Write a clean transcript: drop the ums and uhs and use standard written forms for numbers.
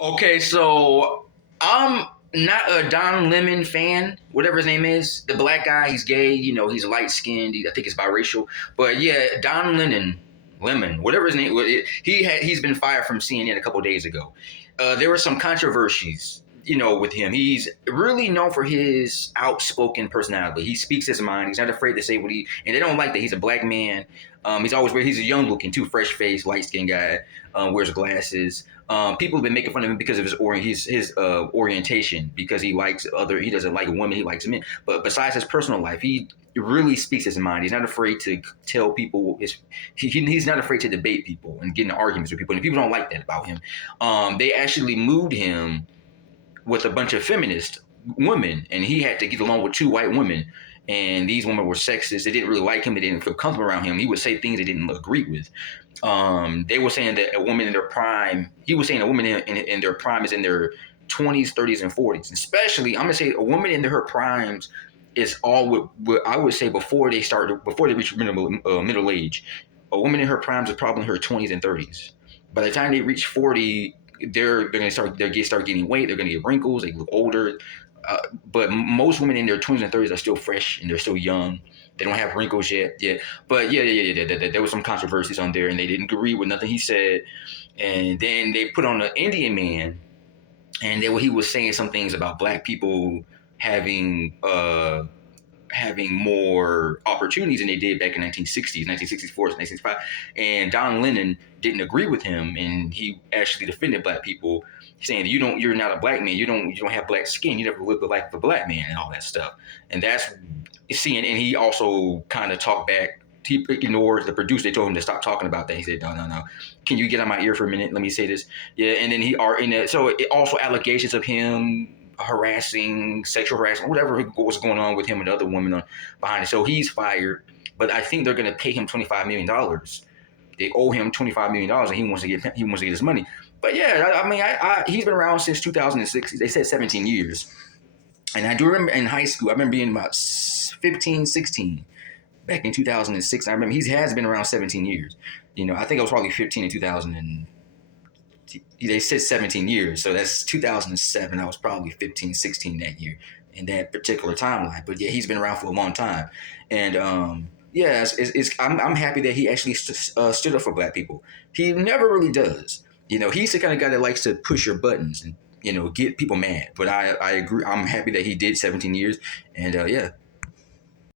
Okay, so I'm not a Don Lemon fan, whatever his name is. The black guy, he's gay, he's light skinned. I think he's biracial. But yeah, Don Lemon, whatever his name, he's been fired from CNN a couple of days ago. There were some controversies, with him. He's really known for his outspoken personality. He speaks his mind. He's not afraid to say and they don't like that he's a black man. He's a young looking too, fresh face, light skinned guy, wears glasses. People have been making fun of him because of his orientation, because he doesn't like women, he likes men. But besides his personal life, he really speaks his mind. He's not afraid to tell people he's not afraid to debate people and get in arguments with people. And people don't like that about him. They actually moved him with a bunch of feminist women, and he had to get along with two white women. And these women were sexist. They didn't really like him. They didn't feel comfortable around him. He would say things they didn't agree with. They were saying that a woman in their prime, he was saying a woman in their prime is in their 20s, 30s, and 40s. Especially, I'm going to say a woman in her primes is all what I would say before they reach middle age. A woman in her primes is probably in her 20s and 30s. By the time they reach 40, they're going to start getting weight. They're going to get wrinkles. They look older. But most women in their 20s and 30s are still fresh and they're still young. They don't have wrinkles yet. Yeah, but yeah. There was some controversies on there, and they didn't agree with nothing he said. And then they put on an Indian man, and he was saying some things about black people having having more opportunities than they did back in 1960s, 1964, 1965. And Don Lennon didn't agree with him, and he actually defended black people, saying you're not a black man, you don't have black skin, you never lived the life of a black man, and all that stuff. And that's seeing, and he also kind of talked back. He ignored the producer. They told him to stop talking about that. He said, no. Can you get on my ear for a minute? Let me say this. Yeah, and then so it also allegations of him harassing, sexual harassment, whatever was going on with him and the other women behind it. So he's fired, but I think they're going to pay him $25 million. They owe him $25 million, and he wants to get his money. But yeah, I mean, he's been around since 2006. They said 17 years, and I do remember in high school, I remember being about 15, 16 back in 2006. I remember he has been around 17 years. I think I was probably 15 in 2000 and they said 17 years, so that's 2007. I was probably 15, 16 that year in that particular timeline. But yeah, he's been around for a long time, and yeah, I'm happy that he actually stood up for black people. He never really does. He's the kind of guy that likes to push your buttons and get people mad. But I agree. I'm happy that he did 17 years, and yeah.